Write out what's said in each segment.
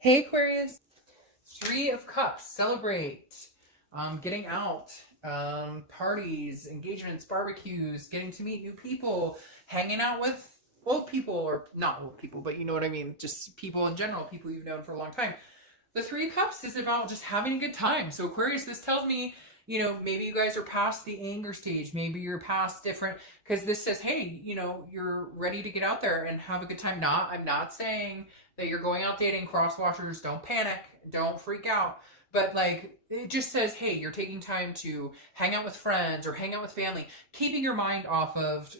Hey Aquarius, Three of Cups, celebrate, getting out, parties, engagements, barbecues, getting to meet new people, hanging out with old people, or not old people, but you know what I mean, just people in general, people you've known for a long time. The Three of Cups is about just having a good time. So Aquarius, this tells me, maybe you guys are past the anger stage. Maybe you're past different, because this says, hey, you're ready to get out there and have a good time. I'm not saying that you're going out dating crosswatchers. Don't panic. Don't freak out. But like, it just says, hey, you're taking time to hang out with friends or hang out with family, keeping your mind off of,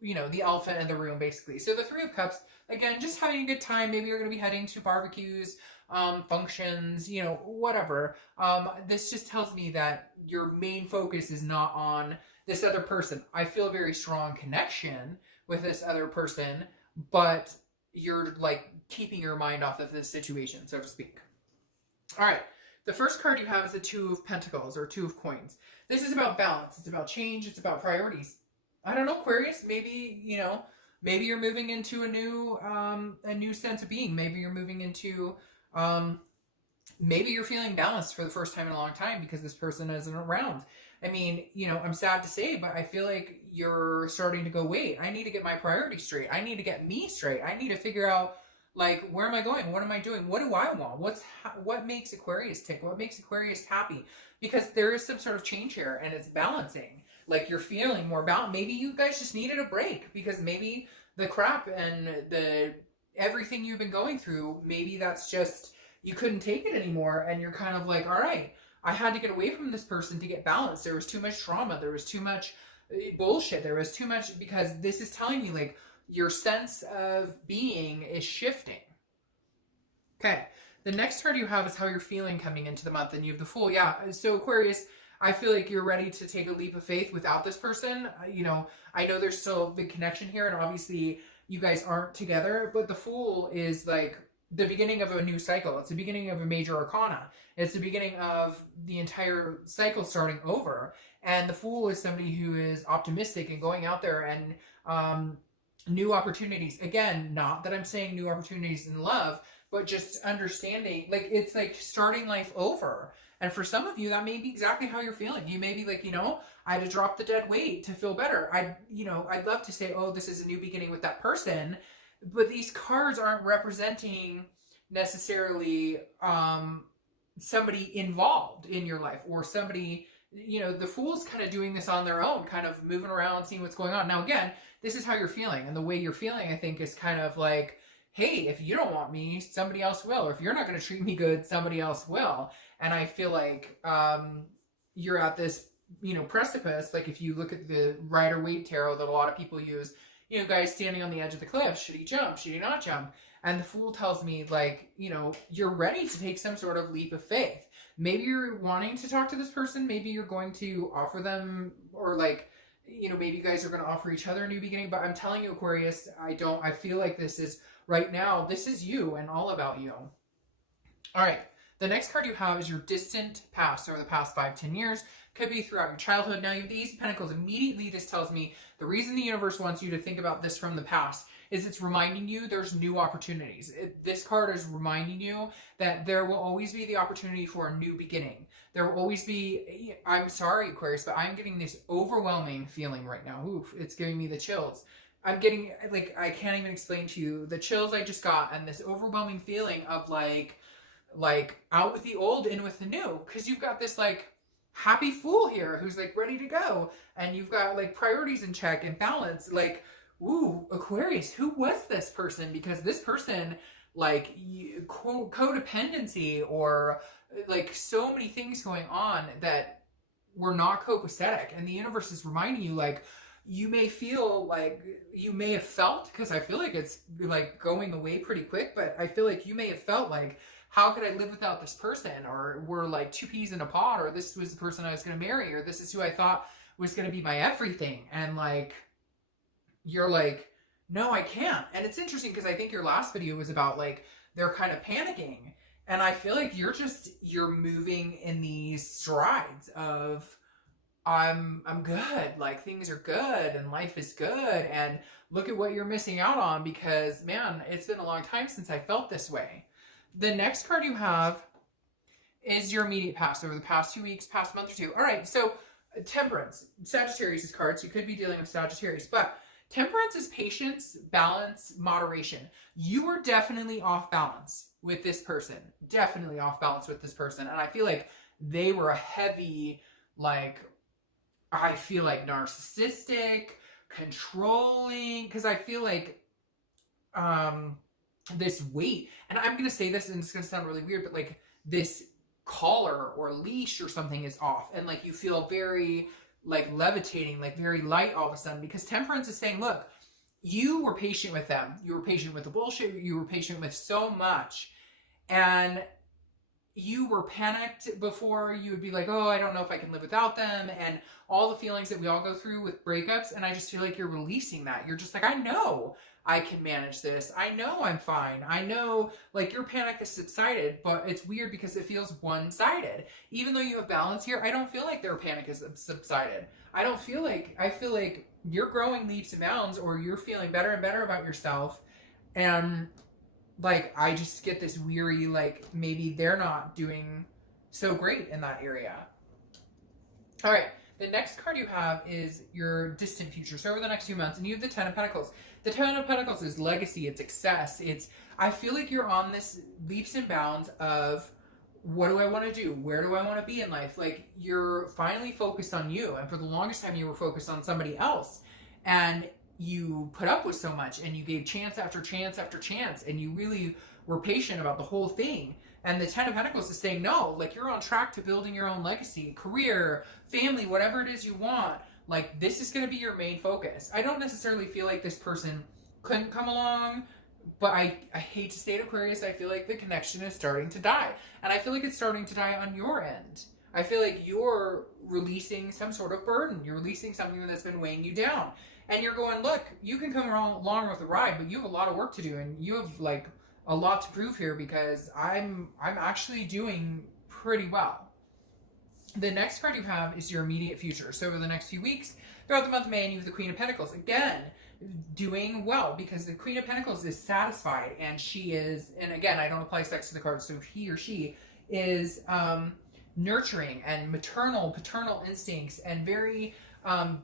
the elephant in the room, basically. So the Three of Cups, again, just having a good time. Maybe you're going to be heading to barbecues, functions, whatever. This just tells me that your main focus is not on this other person. I feel a very strong connection with this other person, but you're like keeping your mind off of this situation, so to speak. All right. The first card you have is the Two of Pentacles or Two of Coins. This is about balance. It's about change. It's about priorities. I don't know, Aquarius. Maybe you're moving into a new sense of being. Maybe you're moving into um, maybe you're feeling balanced for the first time in a long time because this person isn't around. I mean, I'm sad to say, but I feel like you're starting to go, wait, I need to get my priorities straight. I need to get me straight. I need to figure out, like, where am I going? What am I doing? What do I want? What makes Aquarius tick? What makes Aquarius happy? Because there is some sort of change here and it's balancing. Like, you're feeling more balanced. Maybe you guys just needed a break because maybe the crap and the everything you've been going through, maybe that's just you couldn't take it anymore and you're kind of like, all right, I had to get away from this person to get balanced. There was too much trauma, there was too much bullshit, there was too much, because this is telling me like your sense of being is shifting. Okay, the next card you have is how you're feeling coming into the month, and you have the Fool. Yeah, so Aquarius, I feel like you're ready to take a leap of faith without this person. I know there's still a big connection here, and obviously you guys aren't together, but the Fool is like the beginning of a new cycle. It's the beginning of a major arcana. It's the beginning of the entire cycle starting over. And the Fool is somebody who is optimistic and going out there and new opportunities. Again, not that I'm saying new opportunities in love, but just understanding, like, it's like starting life over. And for some of you, that may be exactly how you're feeling. You may be like, I had to drop the dead weight to feel better. I'd love to say, oh, this is a new beginning with that person, but these cards aren't representing necessarily somebody involved in your life or somebody, the Fool's kind of doing this on their own, kind of moving around, seeing what's going on. Now, again, this is how you're feeling. And the way you're feeling, I think, is kind of like, hey, if you don't want me, somebody else will. Or if you're not going to treat me good, somebody else will. And I feel like you're at this, precipice. Like if you look at the Rider-Waite tarot that a lot of people use, guys standing on the edge of the cliff. Should he jump? Should he not jump? And the Fool tells me, like, you're ready to take some sort of leap of faith. Maybe you're wanting to talk to this person. Maybe you're going to offer them, or like, maybe you guys are going to offer each other a new beginning. But I'm telling you, Aquarius, I feel like this is, right now, this is you and all about you. All right. The next card you have is your distant past, or the past 5-10 years. Could be throughout your childhood. Now, you have the Ace of Pentacles. Immediately, this tells me the reason the universe wants you to think about this from the past is it's reminding you there's new opportunities. This card is reminding you that there will always be the opportunity for a new beginning. There will always be, I'm sorry, Aquarius, but I'm getting this overwhelming feeling right now. Oof, it's giving me the chills. I'm getting, like, I can't even explain to you the chills I just got and this overwhelming feeling of like out with the old, in with the new. Because you've got this like happy Fool here who's like ready to go, and you've got like priorities in check and balance. Like, ooh, Aquarius, who was this person? Because this person, like, codependency, or like so many things going on that were not copacetic, and the universe is reminding you, like, you may feel like you may have felt, because I feel like it's like going away pretty quick, but I feel like you may have felt like, how could I live without this person? Or we're like two peas in a pod, or this was the person I was going to marry, or this is who I thought was going to be my everything. And like, you're like, no, I can't. And it's interesting because I think your last video was about like, they're kind of panicking. And I feel like you're moving in these strides of, I'm good, like things are good and life is good, and look at what you're missing out on, because man, it's been a long time since I felt this way. The next card you have is your immediate past over the past 2 weeks, past month or two. All right, so Temperance, Sagittarius' cards. You could be dealing with Sagittarius, but Temperance is patience, balance, moderation. You are definitely off balance with this person. Definitely off balance with this person. And I feel like they were a heavy, like, I feel like narcissistic, controlling, because I feel like this weight, and I'm going to say this and it's going to sound really weird, but like this collar or leash or something is off, and like you feel very like levitating, like very light all of a sudden, because Temperance is saying, look, you were patient with them, you were patient with the bullshit, you were patient with so much, and you were panicked before. You would be like, oh, I don't know if I can live without them, and all the feelings that we all go through with breakups. And I just feel like you're releasing that. You're just like, I know I can manage this. I know I'm fine. I know, like, your panic has subsided, but it's weird because it feels one-sided. Even though you have balance here, I don't feel like their panic has subsided. I feel like you're growing leaps and bounds, or you're feeling better and better about yourself. And like, I just get this weary, like, maybe they're not doing so great in that area. All right, the next card you have is your distant future. So over the next few months, and you have the Ten of Pentacles. The Ten of Pentacles is legacy, it's success. I feel like you're on this leaps and bounds of, what do I want to do? Where do I want to be in life? Like, you're finally focused on you. And for the longest time, you were focused on somebody else. And you put up with so much, and you gave chance after chance after chance, and you really were patient about the whole thing. And the Ten of Pentacles is saying, no, like, you're on track to building your own legacy, career, family, whatever it is you want. Like, this is going to be your main focus. I don't necessarily feel like this person couldn't come along, but I hate to say it, Aquarius, I feel like the connection is starting to die. And I feel like it's starting to die on your end. I feel like you're releasing some sort of burden. You're releasing something that's been weighing you down. And you're going, look, you can come along with the ride, but you have a lot of work to do, and you have like a lot to prove here, because I'm actually doing pretty well. The next card you have is your immediate future. So over the next few weeks, throughout the month of May, you have the Queen of Pentacles. Again, doing well, because the Queen of Pentacles is satisfied, and she is, and again, I don't apply sex to the cards, so he or she is nurturing and maternal, paternal instincts, and very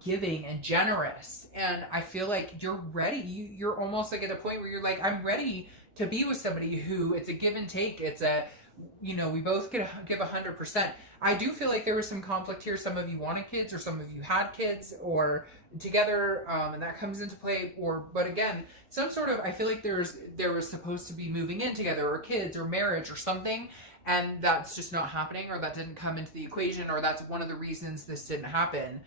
giving and generous. And I feel like you're ready. You're almost like at a point where you're like, I'm ready to be with somebody who, it's a give and take. It's a, we both give 100%. I do feel like there was some conflict here. Some of you wanted kids, or some of you had kids, or together, and that comes into play. But again, some sort of, I feel like there was supposed to be moving in together, or kids, or marriage, or something, and that's just not happening, or that didn't come into the equation, or that's one of the reasons this didn't happen.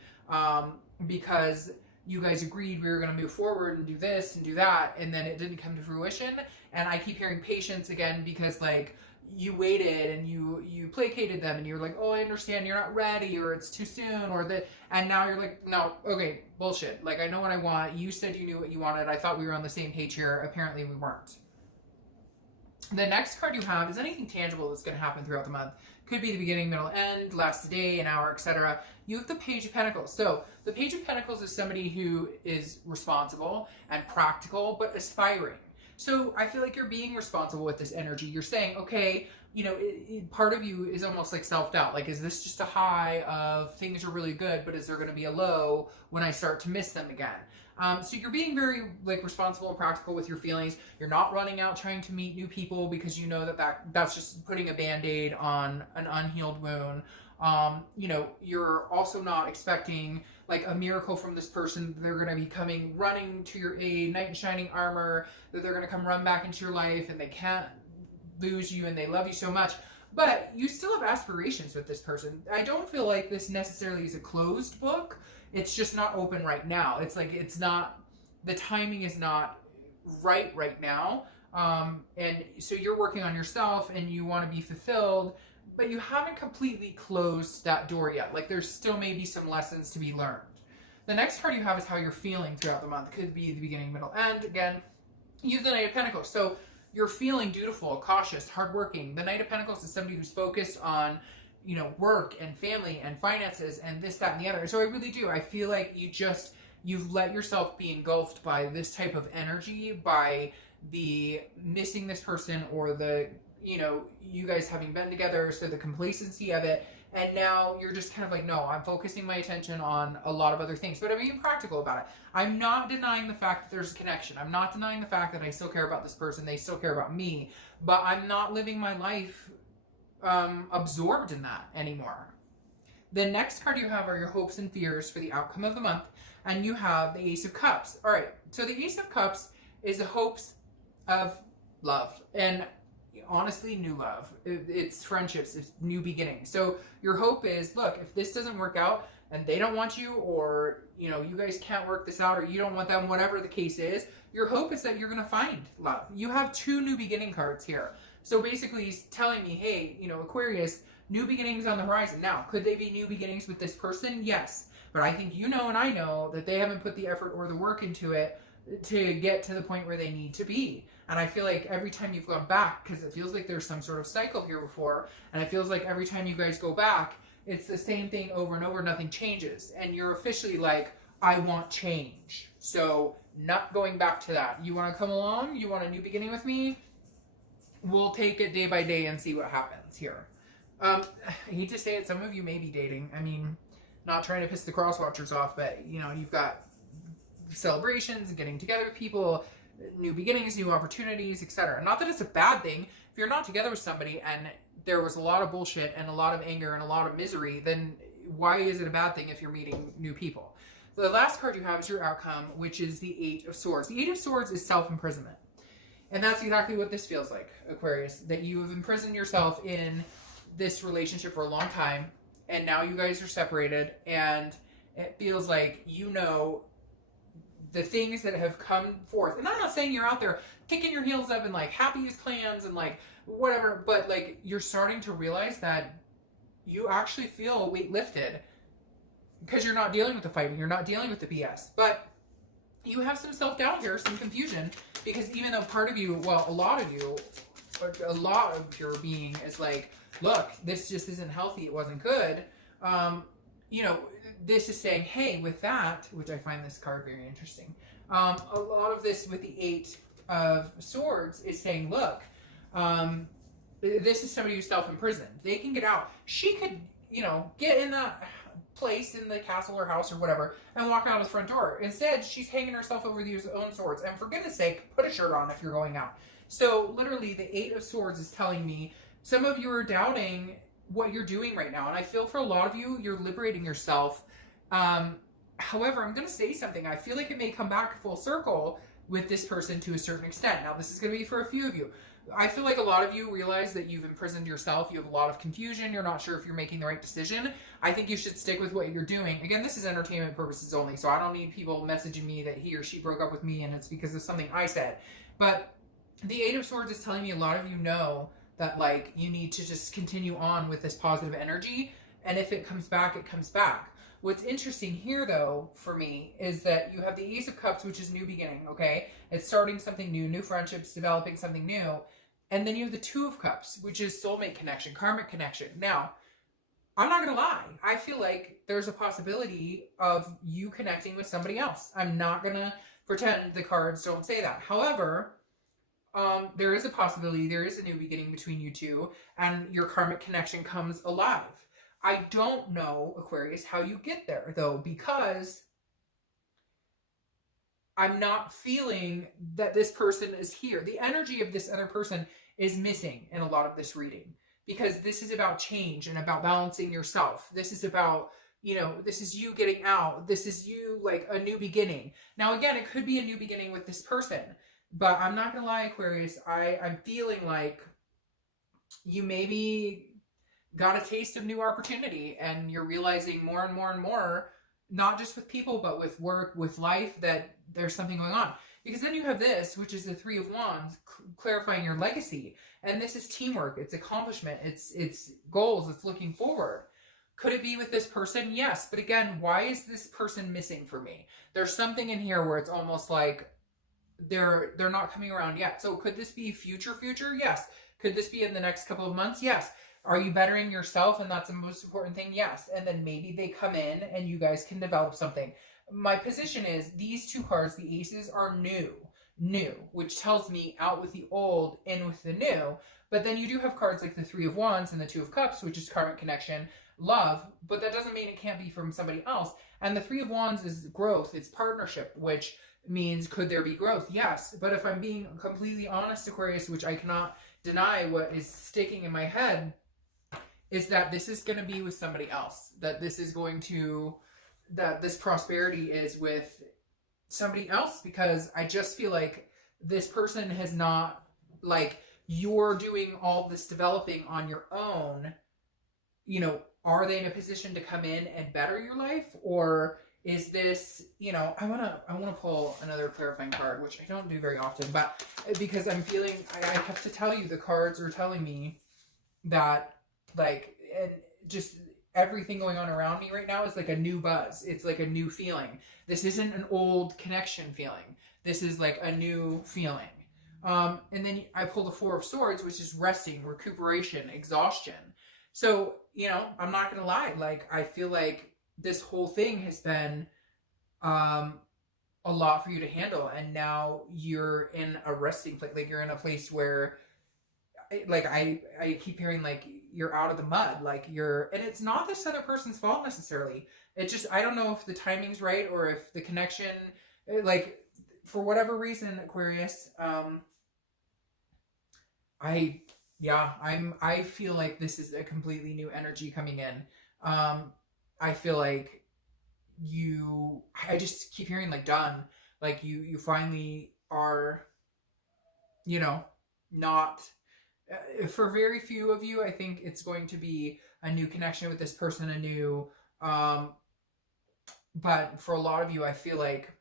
Because you guys agreed we were going to move forward and do this and do that, and then it didn't come to fruition. And I keep hearing patience again, because like, you waited and you placated them, and you're like, oh, I understand you're not ready, or it's too soon, or that, and now you're like, no, okay, bullshit. Like, I know what I want. You said you knew what you wanted. I thought we were on the same page here. Apparently we weren't. The next card you have is anything tangible that's going to happen throughout the month. Could be the beginning, middle, end, last day, an hour, etc. You have the Page of Pentacles. So the Page of Pentacles is somebody who is responsible and practical, but aspiring. So I feel like you're being responsible with this energy. You're saying, okay, part of you is almost like self-doubt. Like, is this just a high of things are really good, but is there going to be a low when I start to miss them again? So you're being very like responsible and practical with your feelings. You're not running out trying to meet new people, because you know that's just putting a Band-Aid on an unhealed wound. You're also not expecting like a miracle from this person. They're going to be coming running to your aid, knight in shining armor, that they're going to come run back into your life, and they can't lose you, and they love you so much. But you still have aspirations with this person. I don't feel like this necessarily is a closed book. It's just not open right now. It's like, it's not, the timing is not right now. And so you're working on yourself, and you want to be fulfilled, but you haven't completely closed that door yet. Like, there's still maybe some lessons to be learned. The next card you have is how you're feeling throughout the month. Could be the beginning, middle, end. Again, you have the Knight of Pentacles. So you're feeling dutiful, cautious, hardworking. The Knight of Pentacles is somebody who's focused on, work and family and finances and this, that, and the other. So I really do. I feel like you've let yourself be engulfed by this type of energy, by the missing this person, or the you know, you guys having been together, so the complacency of it. And now you're just kind of like, no, I'm focusing my attention on a lot of other things. But I'm being practical about it. I'm not denying the fact that there's a connection. I'm not denying the fact that I still care about this person. They still care about me. But I'm not living my life absorbed in that anymore. The next card you have are your hopes and fears for the outcome of the month. And you have the Ace of Cups. All right. So the Ace of Cups is the hopes of love. And honestly, new love. It's friendships. It's new beginnings. So your hope is, look, if this doesn't work out and they don't want you, or, you know, you guys can't work this out, or you don't want them, whatever the case is, your hope is that you're going to find love. You have 2 new beginning cards here. So basically he's telling me, hey, you know, Aquarius, new beginnings on the horizon. Now, could they be new beginnings with this person? Yes. But I think you know and I know that they haven't put the effort or the work into it to get to the point where they need to be. And I feel like every time you've gone back, because it feels like there's some sort of cycle here before, and it feels like every time you guys go back, it's the same thing over and over, nothing changes. And you're officially like, I want change. So not going back to that. You want to come along? You want a new beginning with me? We'll take it day by day and see what happens here. I hate to say it, some of you may be dating. I mean, not trying to piss the cross watchers off, but, you know, you've got celebrations and getting together with people, new beginnings, new opportunities, etc. Not that it's a bad thing. If you're not together with somebody and there was a lot of bullshit and a lot of anger and a lot of misery, then why is it a bad thing if you're meeting new people? The last card you have is your outcome, which is the 8 of Swords. The 8 of Swords is self-imprisonment. And that's exactly what this feels like, Aquarius, that you have imprisoned yourself in this relationship for a long time, and now you guys are separated, and it feels like, you know, the things that have come forth. And I'm not saying you're out there kicking your heels up and like happy as clams and like whatever, but like you're starting to realize that you actually feel a weight lifted because you're not dealing with the fighting, you're not dealing with the BS. But you have some self-doubt here, some confusion, because even though part of you, well, a lot of you, a lot of your being is like, look, this just isn't healthy, it wasn't good. You know, this is saying, hey, with that, which I find this card very interesting, a lot of this with the 8 of Swords is saying, look, this is somebody who's self-imprisoned. They can get out. She could, you know, get in that place in the castle or house or whatever and walk out of the front door. Instead, she's hanging herself over these own swords. And for goodness sake, put a shirt on if you're going out. So literally the 8 of Swords is telling me some of you are doubting what you're doing right now. And I feel for a lot of you, you're liberating yourself. However, I'm going to say something. I feel like it may come back full circle with this person to a certain extent. Now, this is going to be for a few of you. I feel like a lot of you realize that you've imprisoned yourself. You have a lot of confusion. You're not sure if you're making the right decision. I think you should stick with what you're doing. Again, this is entertainment purposes only, so I don't need people messaging me that he or she broke up with me and it's because of something I said. But the 8 of Swords is telling me a lot of you know that, like, you need to just continue on with this positive energy. And if it comes back, it comes back. What's interesting here, though, for me, is that you have the Ace of Cups, which is new beginning, okay? It's starting something new, new friendships, developing something new. And then you have the 2 of Cups, which is soulmate connection, karmic connection. Now, I'm not going to lie. I feel like there's a possibility of you connecting with somebody else. I'm not going to pretend the cards don't say that. However, there is a possibility, there is a new beginning between you two, and your karmic connection comes alive. I don't know, Aquarius, how you get there, though, because I'm not feeling that this person is here. The energy of this other person is missing in a lot of this reading, because this is about change and about balancing yourself. This is about, you know, this is you getting out. This is you, like, a new beginning. Now, again, it could be a new beginning with this person, but I'm not going to lie, Aquarius, I'm feeling like you maybe got a taste of new opportunity, and you're realizing more and more and more, not just with people, but with work, with life, that there's something going on. Because then you have this, which is the 3 of Wands, clarifying your legacy. And this is teamwork, it's accomplishment, it's goals, it's looking forward. Could it be with this person? Yes. But again, why is this person missing for me? There's something in here where it's almost like they're not coming around yet. So could this be future? Yes. Could this be in the next couple of months? Yes. Are you bettering yourself? And that's the most important thing. Yes. And then maybe they come in and you guys can develop something. My position is these 2 cards, the aces, are new. new, which tells me out with the old, in with the new. But then you do have cards like the Three of Wands and the Two of Cups, which is karmic connection, love, but that doesn't mean it can't be from somebody else. And the Three of Wands is growth, it's partnership, which means could there be growth? Yes. But if I'm being completely honest, Aquarius, which I cannot deny, what is sticking in my head is that this is going to be with somebody else. That this is going to, that this prosperity is with somebody else, because I just feel like this person has not, like, you're doing all this developing on your own. You know, are they in a position to come in and better your life? Or is this, you know, I want to pull another clarifying card, which I don't do very often, but because I'm feeling, I have to tell you, the cards are telling me that, like, and just everything going on around me right now is like a new buzz. It's like a new feeling. This isn't an old connection feeling. This is like a new feeling. And then I pull the Four of Swords, which is resting, recuperation, exhaustion. So, you know, I'm not going to lie. Like, I feel like this whole thing has been a lot for you to handle. And now you're in a resting place. Like, you're in a place where, like, I keep hearing, like, you're out of the mud. Like, you're, and it's not this other person's fault necessarily. It just, I don't know if the timing's right or if the connection, like, for whatever reason, Aquarius, I feel like this is a completely new energy coming in. I feel like I just keep hearing, like, done. Like, you finally are, you know, not, for very few of you, I think it's going to be a new connection with this person, a new, but for a lot of you, I feel like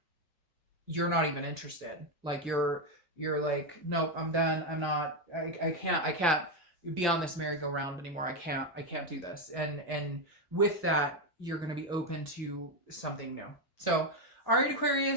you're not even interested. Like, you're like, nope, I'm done. I'm not, I can't be on this merry-go-round anymore. I can't do this. And with that, you're going to be open to something new. So, all right, Aquarius.